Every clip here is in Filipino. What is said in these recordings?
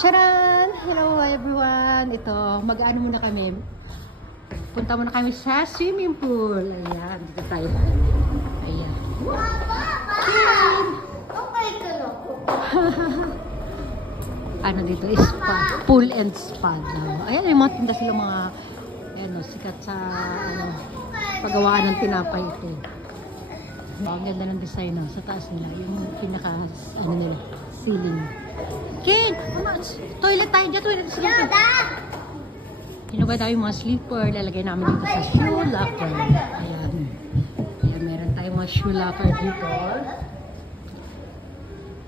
Charan! Hello everyone! Ito, mag-ano muna kami. Punta muna kami sa swimming pool. Ayan, dito tayo. Ayan. Ano dito? Spa. Pool and spa daw. Ayan, may mga tinda sila mga ayan, sikat sa paggawaan ng tinapay ito. Ang ganda ng design sa taas nila. Yung pinaka nila, ceiling. Ken! Toilet tayo dyan. Toilet sila. Hinubay tayo yung mga slipper. Lalagay namin dito sa shoe locker. Ayan. Ayan, meron tayong mga shoe locker dito.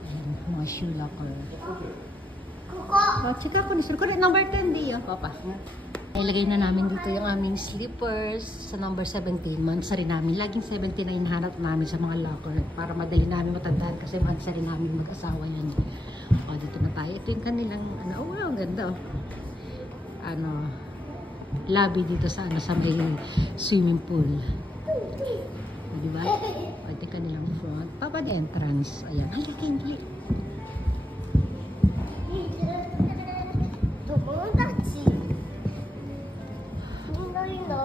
Ayan, mga shoe locker. Oh, check ako ni Sir. Correct, number 10 di yun, Papa. Ilagay na namin dito yung aming slippers sa number 17. Mansari namin. Laging 79 hanap namin sa mga locker para madali namin matandaan kasi mansari namin mag-asawa yan. O, dito na tayo. Ito yung kanilang, oh, wow, ang ganda. Lobby dito sa, sa may swimming pool. O, diba? O, ito yung kanilang front. Papa, the entrance. Ayan. Halika, hindi.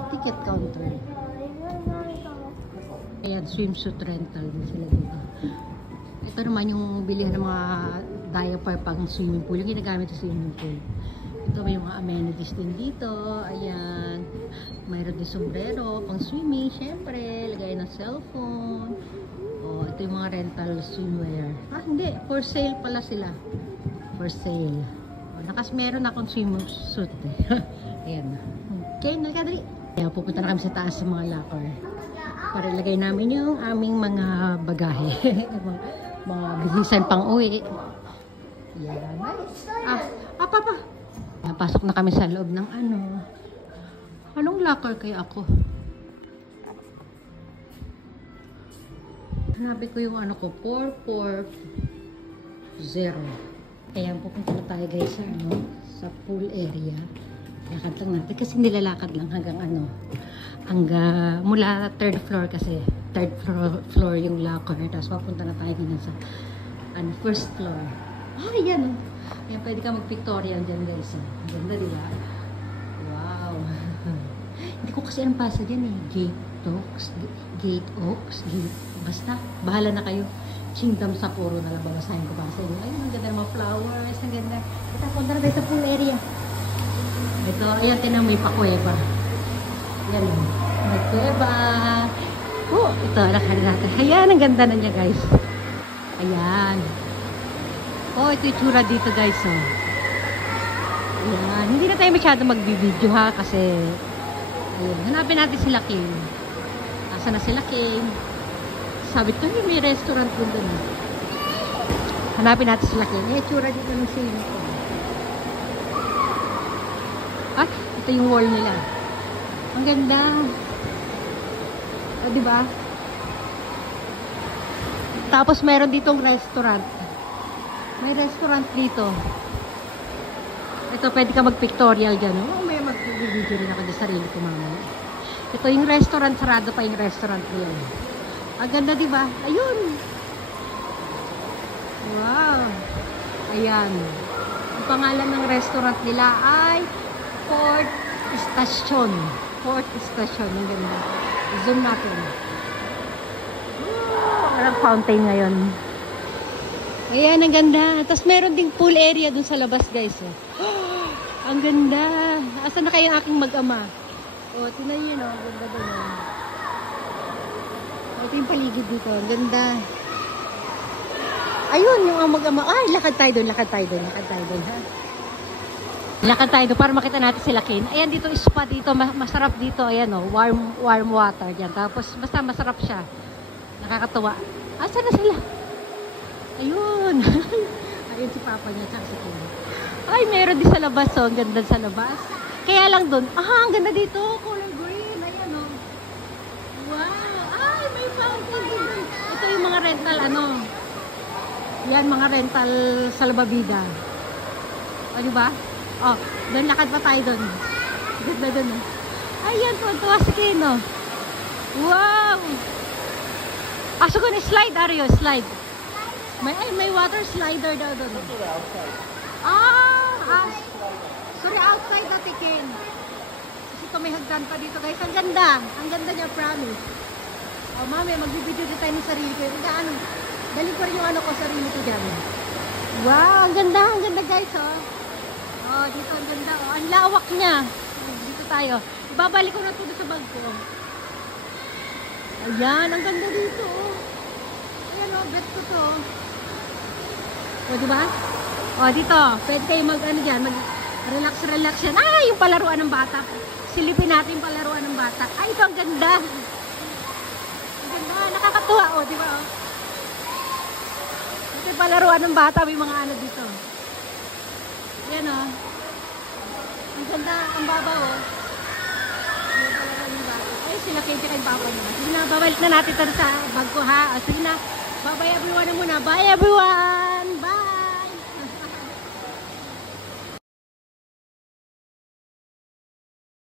Ticket counter. Ayan, swimsuit rental din sila dito. Ito naman yung bilihan ng mga diaper pang swimming pool. Yung ginagamit sa swimming pool. Ito may mga amenities din dito. Ayan. Mayroon din sombrero pang swimming. Siyempre, lagay ng cellphone. O, ito yung mga rental swimwear. Ah, hindi. For sale pala sila. For sale. O, meron akong swimsuit eh. Ayan. Okay, nagkadali. Kaya pupunta na kami sa taas sa mga locker para ilagay namin yung aming mga bagahe. mga bihisan pang uwi. Yan. Papa. Pasok na kami sa loob ng anong locker kaya ako? Hanabi ko yung ko, 440. Ayan, pupunta na tayo guys sa pool area. Lakad lang natin kasi nilalakad lang hanggang mula third floor kasi third floor yung locker, tapos papunta na tayo din sa first floor. Yan Ayan, pwede ka mag-pictorial dyan guys. Ganda diba? Wow. Hindi ko kasi anong pasa dyan Gate Oaks, basta bahala na kayo. Chingdam sa puro na lang babasahin ko para sa inyo. Ayun, ang ganda ng mga flowers, ang ganda. Ito, punta na tayo sa pool area. Ito, ayan, tinang may pakuweba. Yan, may kuweba. Oh, ito, nakari natin. Ayan, ang ganda na niya, guys. Ayan. Oh, ito yung tsura dito, guys, Ayan. Hindi na tayo masyado magbibideo, ha, kasi ayan, hanapin natin sila Kim. Asa na sila Kim? Sabi ko, may restaurant din doon. Hanapin natin sila Kim. Eh, tsura dito ng swimming pool. Ito yung wall nila. Ang ganda. Diba? Tapos meron ditong restaurant. May restaurant dito. Ito, pwede ka mag-pictorial dyan. May mag-video rin ako sa sarili ko mamaya. Ito yung restaurant. Sarado pa yung restaurant nila. Ang ganda, diba? Ayun. Wow. Ayan. Ang pangalan ng restaurant nila ay Port Station. Port Station. Ang ganda. Zoom natin. Parang fountain ngayon. Ayan, ang ganda. Tapos meron ding pool area dun sa labas, guys. Ang ganda. Asa na kayo aking mag-ama? Tinan nyo, Ang ganda dun. Ito yung paligid dito. Ang ganda. Ayun, yung mag-ama. Lakad tayo dun. Ha? Lakad tayo para makita natin sila Ken. Ayan, dito spa dito. Masarap dito. Ayan, warm water dyan. Tapos, basta masarap siya. Nakakatuwa. Asa na sila? Ayun. Ayun si Papa niya. Tsaka si Ken. Ay, meron din sa labas. Ang ganda sa labas. Kaya lang dun. Ang ganda dito. Color green. Ayan, Wow. Ay, may fountain din. Ito yung mga rental, Yan, mga rental sa Lababida. Diba? Doon lakad pa tayo doon. Ganda doon. Ayan, tuwa si Keno. Wow! So kung slide, Ario, slide. May water slider daw doon. Ah! Sorry, outside na tikin. Kasi ito may hagdan pa dito guys. Ang ganda. Ang ganda niya, promise. O, mami, magbibideo din tayo ng sarili ko. Hindi, ano, dali ko rin yung ano ko, sarili ko dyan. Wow, ang ganda. Ang ganda guys, oh. Oh, dito ang ganda, oh. Ang lawak niya. Dito tayo. Ibabalik ko na ito sa bag ko. Ayan, ang ganda dito, oh. Ayan, oh, bet ko to. O, diba? O, dito. Pwede kayo mag, ano dyan, mag-relax yan. Ah, yung palaruan ng bata. Silipin natin yung palaruan ng bata. Ay, ito, ang ganda. Ang ganda, nakakatuwa, o, diba, o. Ito yung palaruan ng bata. May mga ano dito. Ayan, o. Ang ganda, ang baba, o. Yung palaruan ng bata. Ay, sila Katie kay papa niya. Sige na, babalik na natin ito sa bag ko, ha. O, sige na. Bye-bye, everyone na muna. Bye, everyone!